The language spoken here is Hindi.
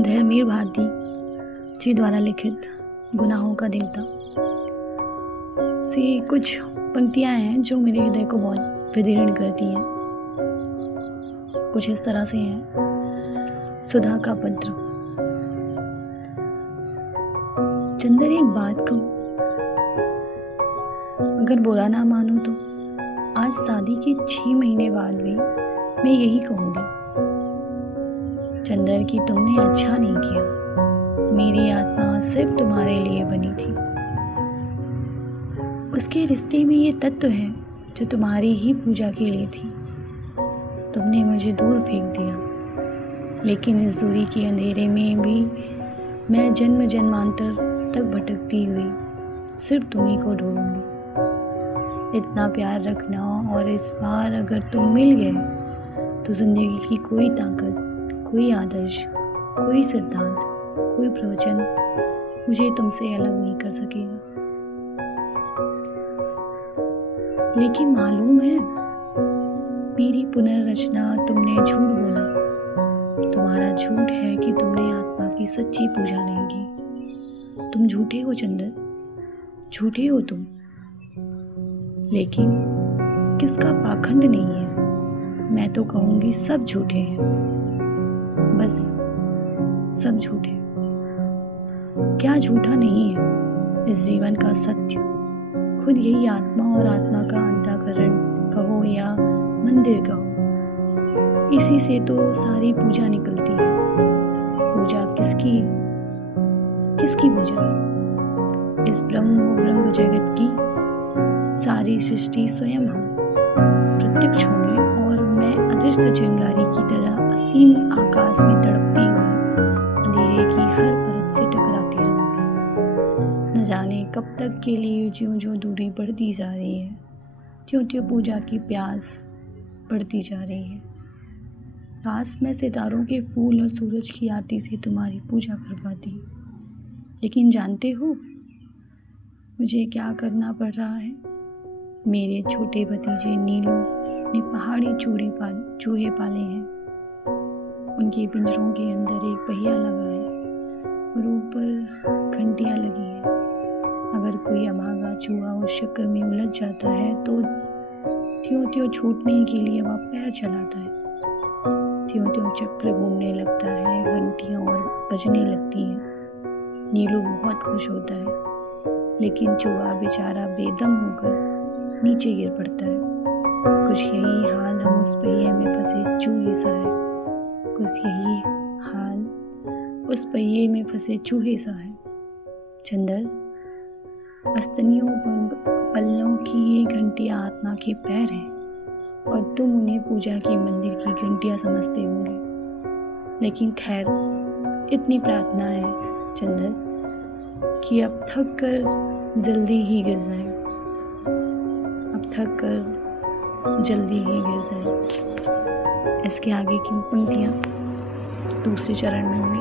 धर्मवीर भारती जी द्वारा लिखित गुनाहों का देवता से कुछ पंक्तियां हैं जो मेरे हृदय को बहुत विदीर्ण करती हैं। कुछ इस तरह से हैं। सुधा का पत्र। चंदर, एक बात कहूं, अगर बुरा ना मानो तो आज शादी के 6 महीने बाद भी मैं यही कहूंगी, चंदर, कि तुमने अच्छा नहीं किया। मेरी आत्मा सिर्फ तुम्हारे लिए बनी थी। उसके रिश्ते में ये तत्व है जो तुम्हारी ही पूजा के लिए थी। तुमने मुझे दूर फेंक दिया, लेकिन इस दूरी के अंधेरे में भी मैं जन्म जन्मांतर तक भटकती हुई सिर्फ तुम्ही को ढूंढूंगी। इतना प्यार रखना, और इस बार अगर तुम मिल गए तो जिंदगी की कोई ताकत, कोई आदर्श, कोई सिद्धांत, कोई प्रवचन मुझे तुमसे अलग नहीं कर सकेगा। लेकिन मालूम है, मेरी पुनर्रचना तुमने झूठ बोला। तुम्हारा झूठ है कि तुमने आत्मा की सच्ची पूजा नहीं की। तुम झूठे हो चंदर, झूठे हो तुम। लेकिन किसका पाखंड नहीं है। मैं तो कहूंगी सब झूठे हैं, बस सब झूठे। क्या झूठा नहीं है इस जीवन का सत्य? खुद यही आत्मा और आत्मा का अंतःकरण कहो या मंदिर कहो, इसी से तो सारी पूजा निकलती है। पूजा किसकी? किसकी पूजा? इस ब्रह्म जगत की सारी सृष्टि स्वयं हम प्रत्यक्ष होंगे, और मैं अदृश्य चिंगारी की तरह असीम आकाश में तड़पती हुई अंधेरे की हर परत से टकराती रहूंगी। न जाने कब तक के लिए ज्यों दूरी बढ़ती जा रही है, त्यों पूजा की प्यास बढ़ती जा रही है। काश मैं सितारों के फूल और सूरज की आरती से तुम्हारी पूजा कर पाती। लेकिन जानते हो मुझे क्या करना पड़ रहा है? मेरे छोटे भतीजे नीलू ने पहाड़ी चूहे पाले हैं। उनके पिंजरों के अंदर एक पहिया लगा है और ऊपर घंटियां लगी हैं। अगर कोई अभागा चूहा उस चक्कर में उलझ जाता है तो त्यों छूटने के लिए वह पैर चलाता है। त्यों चक्र घूमने लगता है, घंटियां और बजने लगती हैं। नीलू बहुत खुश होता है, लेकिन चूहा बेचारा बेदम होकर नीचे गिर पड़ता है। कुछ यही हाल हम उस पहिए में फंसे चूहे सा है। कुछ यही हाल उस पहिए में फंसे चूहे सा है। चंदर, अस्तनियों पल्लों की ये घंटियां आत्मा के पैर हैं, और तुम उन्हें पूजा के मंदिर की घंटियां समझते होंगे। लेकिन खैर, इतनी प्रार्थना है चंदर कि अब थक कर जल्दी ही गिर जाए। इसके आगे की पंक्तियाँ दूसरे चरण में होंगी।